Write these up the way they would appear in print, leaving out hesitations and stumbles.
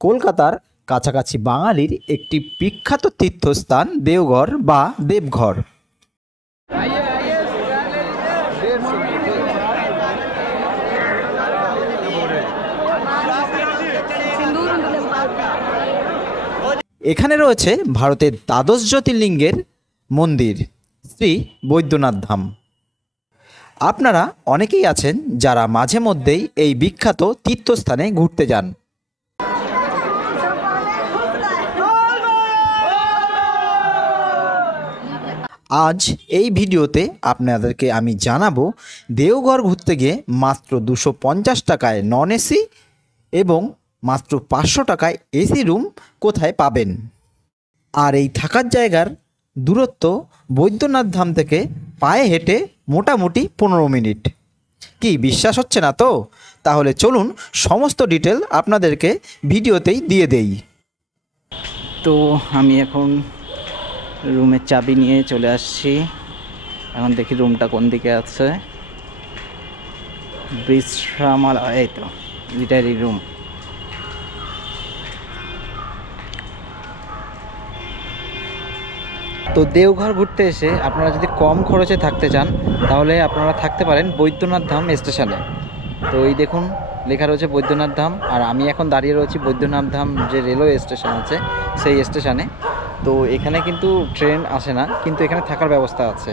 কলকাতার কাছাকাছি বাঙালির একটি বিখ্যাত তীর্থস্থান দেওঘর বা দেবঘর। এখানে রয়েছে ভারতের দ্বাদশ জ্যোতির্লিঙ্গের মন্দির শ্রী বৈদ্যনাথ ধাম। আপনারা অনেকেই আছেন যারা মাঝে মধ্যেই এই বিখ্যাত তীর্থস্থানে ঘুরতে যান। আজ এই ভিডিওতে আপনাদেরকে আমি জানাবো দেওঘর ঘুরতে গিয়ে মাত্র 250 টাকায় নন এসি এবং মাত্র 500 টাকায় এসি রুম কোথায় পাবেন। আর এই থাকার জায়গার দূরত্ব বৈদ্যনাথ ধাম থেকে পায়ে হেঁটে মোটামুটি 15 মিনিট। কি বিশ্বাস হচ্ছে না তো? তাহলে চলুন সমস্ত ডিটেল আপনাদেরকে ভিডিওতেই দিয়ে দেই। তো আমি এখন রুমের চাবি নিয়ে চলে আসছি। এখন দেখি রুমটা কোন দিকে আছে। বিশ্রামালয়, এই তো রিটায়ারি রুম। তো দেওঘর ঘুরতে এসে আপনারা যদি কম খরচে থাকতে চান তাহলে আপনারা থাকতে পারেন বৈদ্যনাথ ধাম স্টেশনে। তো এই দেখুন লেখা রয়েছে বৈদ্যনাথ ধাম, আর আমি এখন দাঁড়িয়ে রয়েছি বৈদ্যনাথ ধাম যে রেলওয়ে স্টেশন আছে সেই স্টেশনে। তো এখানে কিন্তু ট্রেন আসে না, কিন্তু এখানে থাকার ব্যবস্থা আছে।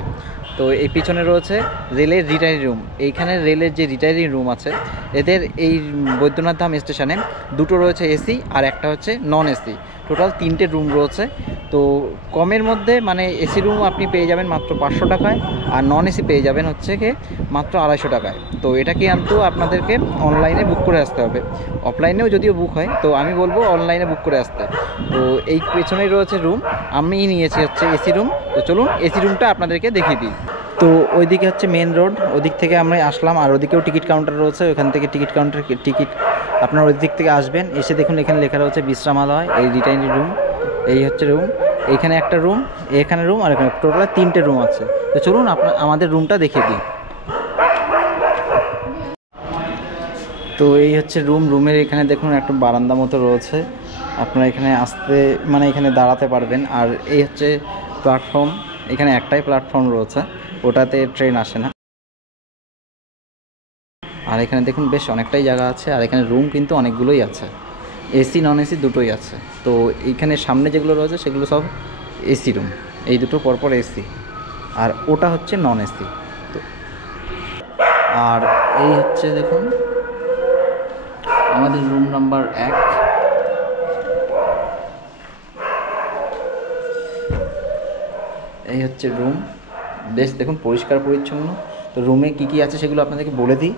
তো এই পিছনে রয়েছে রেলের রিটায়ারি রুম। এইখানে রেলের যে রিটায়ারি রুম আছে এদের এই বৈদ্যনাথ ধাম স্টেশনে দুটো রয়েছে এসি আর একটা হচ্ছে নন এসি, টোটাল 3টে রুম রয়েছে। তো কমের মধ্যে মানে এসি রুম আপনি পেয়ে যাবেন মাত্র 500 টাকায়, আর নন এসি পেয়ে যাবেন হচ্ছে কি মাত্র 250 টাকায়। তো এটা কিন্তু আপনাদেরকে অনলাইনে বুক করে আসতে হবে, অফলাইনেও যদিও বুক হয়, তো আমি বলবো অনলাইনে বুক করে আসতে। তো এই পেছনেই রয়েছে রুম, আমি নিয়েছি হচ্ছে এসি রুম। তো চলুন এসি রুমটা আপনাদেরকে দেখিয়ে দিই। তো ওইদিকে হচ্ছে মেন রোড, ওদিক থেকে আমরা আসলাম, আর ওদিকেও টিকিট কাউন্টার রয়েছে। ওখান থেকে টিকিট কাউন্টার টিকিট আপনার ওই দিক থেকে আসবেন, এসে দেখুন এখানে লেখা রয়েছে বিশ্রামালয়, এই রিটায়ারি রুম। এই হচ্ছে রুম, এইখানে একটা রুম, এখানে রুম, আর এখানে টোটাল 3টে রুম আছে। তো চলুন আমাদের রুমটা দেখিয়ে দিই। তো এই হচ্ছে রুমের এখানে দেখুন একটা বারান্দা মতো রয়েছে, আপনারা এখানে আসতে মানে এখানে দাঁড়াতে পারবেন। আর এই হচ্ছে প্ল্যাটফর্ম, এখানে একটাই প্ল্যাটফর্ম রয়েছে, ওটাতে ট্রেন আসে না। আর এখানে দেখুন বেশ অনেকটাই জায়গা আছে, আর এখানে রুম কিন্তু অনেকগুলোই আছে, এসি নন এসি দুটোই আছে। তো এইখানে সামনে যেগুলো রয়েছে সেগুলো সব এসি রুম, এই দুটো পরপর এসি, আর ওটা হচ্ছে নন এসি। তো আর এই হচ্ছে দেখুন আমাদের রুম নাম্বার 1। এই হচ্ছে রুম, বেশ দেখুন পরিষ্কার পরিচ্ছন্ন। তো রুমে কি কি আছে সেগুলো আপনাদেরকে বলে দিই।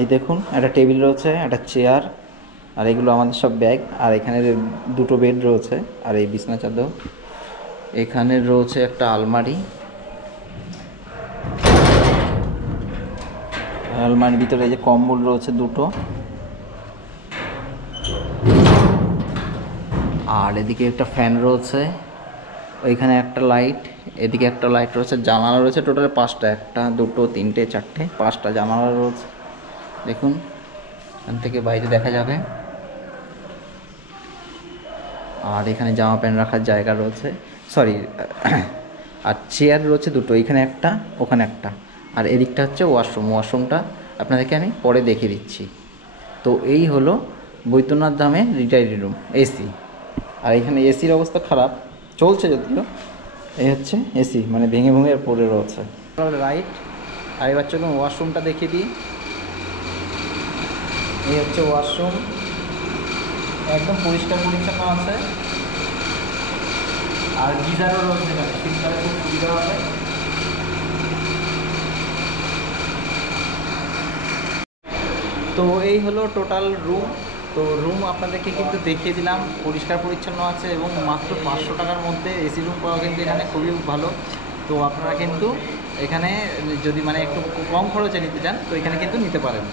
এই দেখুন একটা টেবিল রয়েছে, একটা চেয়ার, আর এগুলো আমাদের সব ব্যাগ। আর এখানে দুটো বেড রয়েছে, আর এই বিছনা চাদর। এখানে রয়েছে একটা আলমারি, আলমারির ভিতরে এই যে কম্বল রয়েছে দুটো। আর এদিকে একটা ফ্যান রয়েছে, ওইখানে একটা লাইট, এদিকে একটা লাইট রয়েছে, জানালা রয়েছে টোটাল 5টা, 1 2 3 4 5টা জানালা রয়েছে। দেখুন এখান থেকে বাইরে দেখা যাবে। আর এখানে জামা প্যান্ট রাখার জায়গা রয়েছে, সরি, আর চেয়ার রয়েছে দুটো, এখানে একটা ওখানে একটা। আর এদিকটা হচ্ছে ওয়াশরুমটা আপনাদেরকে আমি পরে দেখিয়ে দিচ্ছি। তো এই হলো বৈদ্যনাথ ধামের রিটায়ারি রুম এসি। আর এখানে এসির অবস্থা খারাপ চলছে যদিও, এই হচ্ছে এসি মানে ভেঙে ভেঙে পড়ে রয়েছে। রাইট, আর এবার চলুন ওয়াশরুমটা দেখিয়ে দিই। এই হচ্ছে ওয়াশরুম, একদম পরিষ্কার পরিচ্ছন্ন আছে, আর গিজারও রয়েছে, শীতকালে খুব সুবিধা হবে। তো এই হলো টোটাল রুম। তো রুম আপনাদেরকে কিন্তু দেখিয়ে দিলাম, পরিষ্কার পরিচ্ছন্ন আছে এবং মাত্র 500 টাকার মধ্যে এসি রুম পাওয়া কিন্তু এখানে খুবই ভালো। তো আপনারা কিন্তু এখানে যদি মানে একটু কম খরচে নিতে চান তো এখানে কিন্তু নিতে পারেন।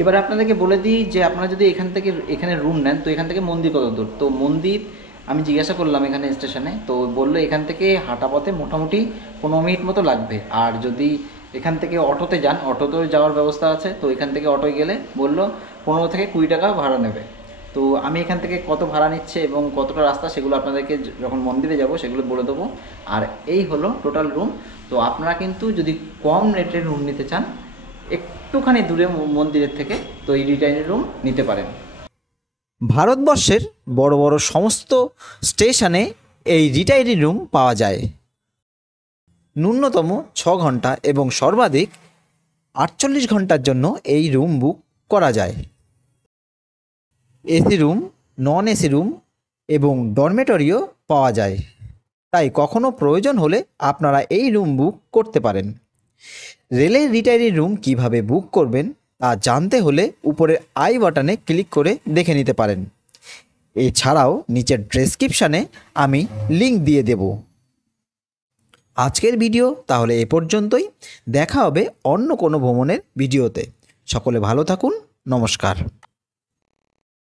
এবারে আপনাদেরকে বলে দিই যে আপনারা যদি এখান থেকে এখানে রুম নেন তো এখান থেকে মন্দির কত দূর। তো মন্দির আমি জিজ্ঞাসা করলাম এখানে স্টেশনে, তো বললো এখান থেকে হাঁটা পথে মোটামুটি 15 মিনিট মতো লাগবে। আর যদি এখান থেকে অটোতে যান, অটোতেও যাওয়ার ব্যবস্থা আছে। তো এখান থেকে অটোয় গেলে বললো 15 থেকে 20 টাকা ভাড়া নেবে। তো আমি এখান থেকে কত ভাড়া নিচ্ছে এবং কতটা রাস্তা সেগুলো আপনাদেরকে যখন মন্দিরে যাব সেগুলো বলে দেবো। আর এই হলো টোটাল রুম। তো আপনারা কিন্তু যদি কম রেটের রুম নিতে চান, একটুখানি দূরে মন্দিরের থেকে, তো এই রিটায়ার্ড রুম নিতে পারেন। ভারতবর্ষের বড় বড় সমস্ত স্টেশনে এই রিটায়ারি রুম পাওয়া যায়। ন্যূনতম 6 ঘন্টা এবং সর্বাধিক 48 ঘন্টার জন্য এই রুম বুক করা যায়। AC room, non AC room এবং ডরমেটরিও পাওয়া যায়। তাই কখনো প্রয়োজন হলে আপনারা এই রুম বুক করতে পারেন। রেলের রিটায়ারি রুম কিভাবে বুক করবেন তা জানতে হলে উপরের আই বাটনে ক্লিক করে দেখে নিতে পারেন। এছাড়াও নিচের ডেসক্রিপশানে আমি লিংক দিয়ে দেব। আজকের ভিডিও তাহলে এ পর্যন্তই। দেখা হবে অন্য কোনো ভ্রমণের ভিডিওতে। সকলে ভালো থাকুন। নমস্কার।